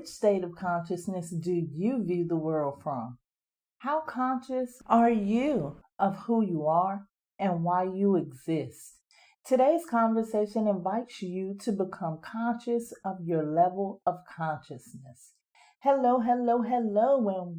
Which state of consciousness do you view the world from? How conscious are you of who you are and why you exist? Today's conversation invites you to become conscious of your level of consciousness. Hello, and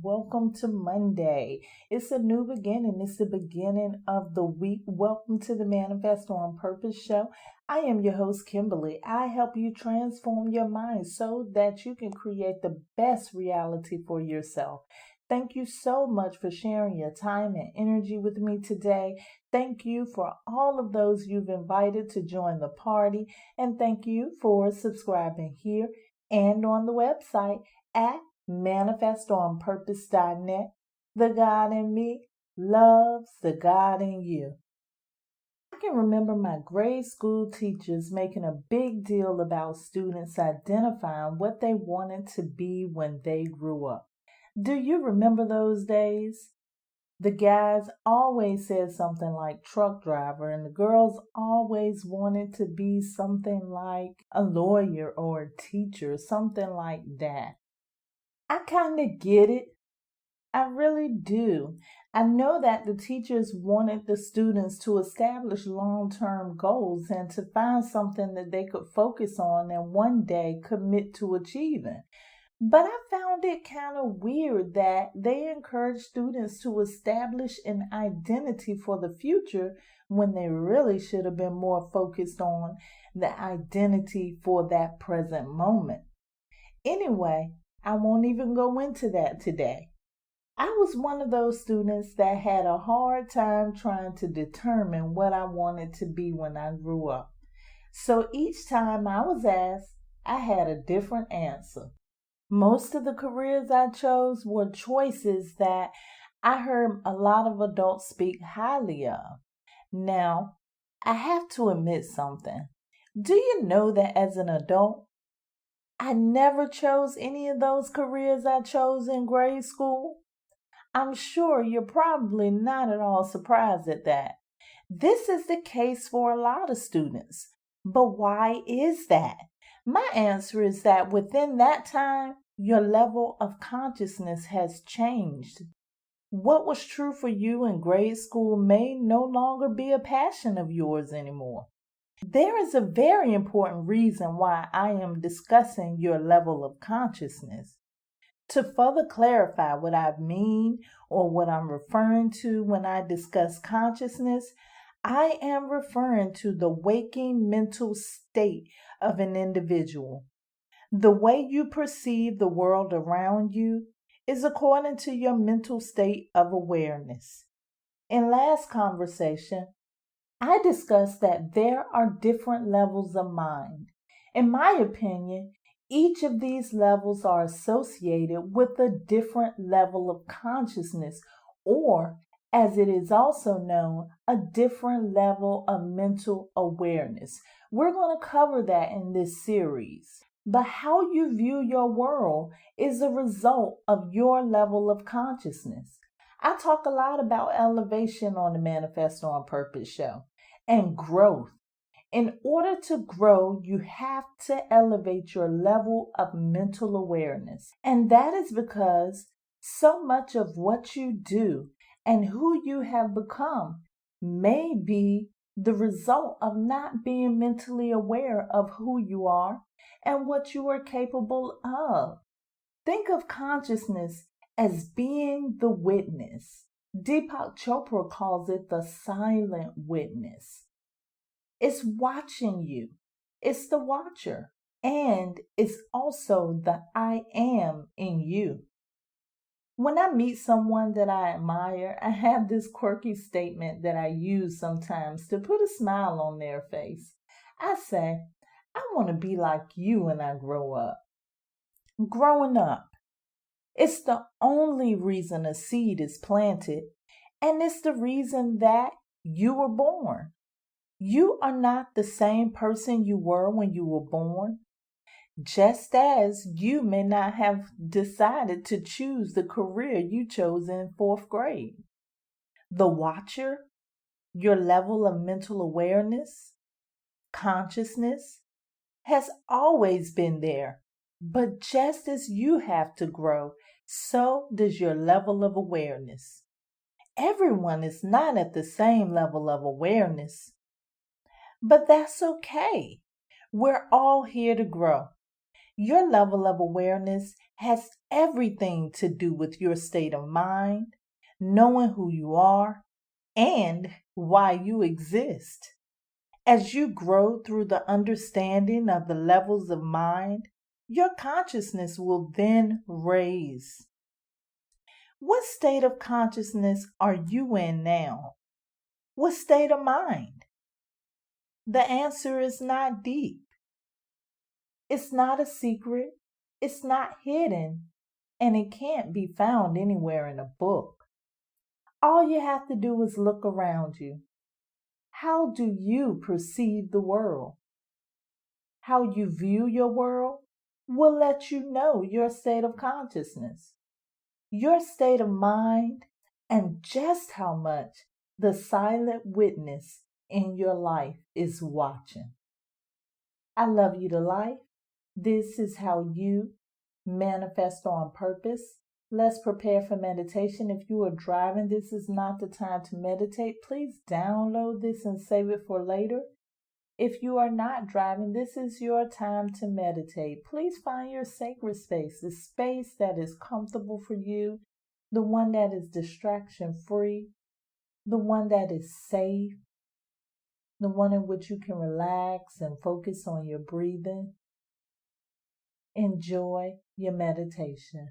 welcome to Monday. It's a new beginning. It's the beginning of the week. Welcome to the Manifest on Purpose show. I am your host, Kimberly. I help you transform your mind so that you can create the best reality for yourself. Thank you so much for sharing your time and energy with me today. Thank you for all of those you've invited to join the party. And thank you for subscribing here and on the website at manifestonpurpose.net. The God in me loves the God in you. I can remember my grade school teachers making a big deal about students identifying what they wanted to be when they grew up. Do you remember those days? The guys always said something like truck driver, and the girls always wanted to be something like a lawyer or a teacher, something like that. I kind of get it. I really do. I know that the teachers wanted the students to establish long-term goals and to find something that they could focus on and one day commit to achieving. But I found it kind of weird that they encourage students to establish an identity for the future when they really should have been more focused on the identity for that present moment. Anyway, I won't even go into that today. I was one of those students that had a hard time trying to determine what I wanted to be when I grew up. So each time I was asked, I had a different answer. Most of the careers I chose were choices that I heard a lot of adults speak highly of. Now, I have to admit something. Do you know that as an adult, I never chose any of those careers I chose in grade school? I'm sure you're probably not at all surprised at that. This is the case for a lot of students. But why is that? My answer is that within that time, your level of consciousness has changed. What was true for you in grade school may no longer be a passion of yours anymore. There is a very important reason why I am discussing your level of consciousness. To further clarify what I mean or what I'm referring to when I discuss consciousness, I am referring to the waking mental state of an individual. The way you perceive the world around you is according to your mental state of awareness. In last conversation, I discussed that there are different levels of mind. In my opinion, each of these levels are associated with a different level of consciousness, or, as it is also known, a different level of mental awareness. We're going to cover that in this series. But how you view your world is a result of your level of consciousness. I talk a lot about elevation on the Manifest on Purpose show and growth. In order to grow, you have to elevate your level of mental awareness. And that is because so much of what you do and who you have become may be the result of not being mentally aware of who you are and what you are capable of. Think of consciousness as being the witness. Deepak Chopra calls it the silent witness. It's watching you. It's the watcher. And it's also the I am in you. When I meet someone that I admire, I have this quirky statement that I use sometimes to put a smile on their face. I say, I want to be like you when I grow up. Growing up, it's the only reason a seed is planted, and it's the reason that you were born. You are not the same person you were when you were born, just as you may not have decided to choose the career you chose in 4th grade. The watcher, your level of mental awareness, consciousness, has always been there. But just as you have to grow, so does your level of awareness. Everyone is not at the same level of awareness, but that's okay. We're all here to grow. Your level of awareness has everything to do with your state of mind, knowing who you are, and why you exist. As you grow through the understanding of the levels of mind, your consciousness will then raise. What state of consciousness are you in now? What state of mind? The answer is not deep. It's not a secret. It's not hidden. And it can't be found anywhere in a book. All you have to do is look around you. How do you perceive the world? How you view your world will let you know your state of consciousness, your state of mind, and just how much the silent witness in your life is watching. I love you to life. This is how you manifest on purpose. Let's prepare for meditation. If you are driving, this is not the time to meditate. Please download this and save it for later. If you are not driving, this is your time to meditate. Please find your sacred space, the space that is comfortable for you, the one that is distraction free, the one that is safe, the one in which you can relax and focus on your breathing. Enjoy your meditation.